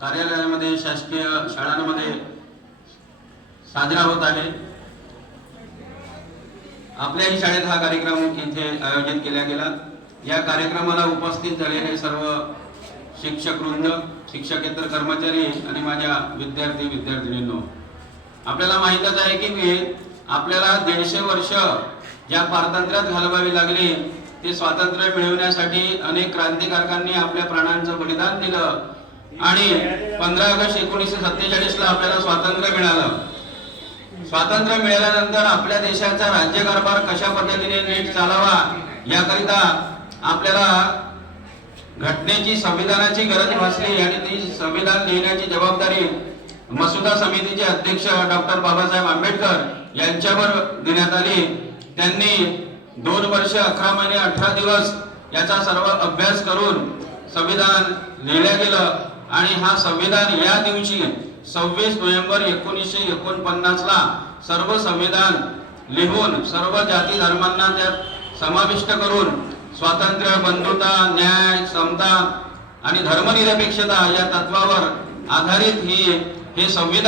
कार्यालयामध्ये शासकीय शाळांमध्ये साजरा होत आहे। आपल्याही शाळेत हा कार्यक्रम इथे आयोजित केला गेला। या कार्यक्रमाला उपस्थित झालेले सर्व शिक्षक वृंद, शिक्षकेतर कर्मचारी आणि माझ्या विद्यार्थी विद्यार्थिनींनो, आपल्याला माहितच आहे की आपल्याला 150 वर्ष ज्या पारतंत्र्यात घालवावी लागली ते स्वातंत्र्य मिळवण्यासाठी अनेक क्रांतिकारकांनी आपल्या प्राणांचं बलिदान दिलं आणि 15 ऑगस्ट 1947 ला आपल्याला स्वातंत्र्य मिळालं। स्वातंत्र्य मिळाल्यानंतर आपल्या देशाचा राज्यकारभार कशा पद्धतीने नीट चालावा याकरिता आपल्याला घटनेची संविधानाची गरज भासली आणि ती संविधान लिहिण्याची जबाबदारी मसुदा समितीचे अध्यक्ष डॉक्टर बाबासाहेब आंबेडकर यांच्यावर देण्यात आली। त्यांनी 2 वर्ष 11 महिने 18 दिवस याचा सर्व अभ्यास करून संविधान लिहिलं गेलं आणि हा संविधान या दिवशी 26 नोव्हेंबर 1949 ला सर्व संविधान लिहून सर्व जाती धर्मांना त्यात समाविष्ट करून स्वातंत्र्य, बंधुता, न्याय, समता आणि धर्मनिरपेक्षता या तत्वावर आधारित हे संविधान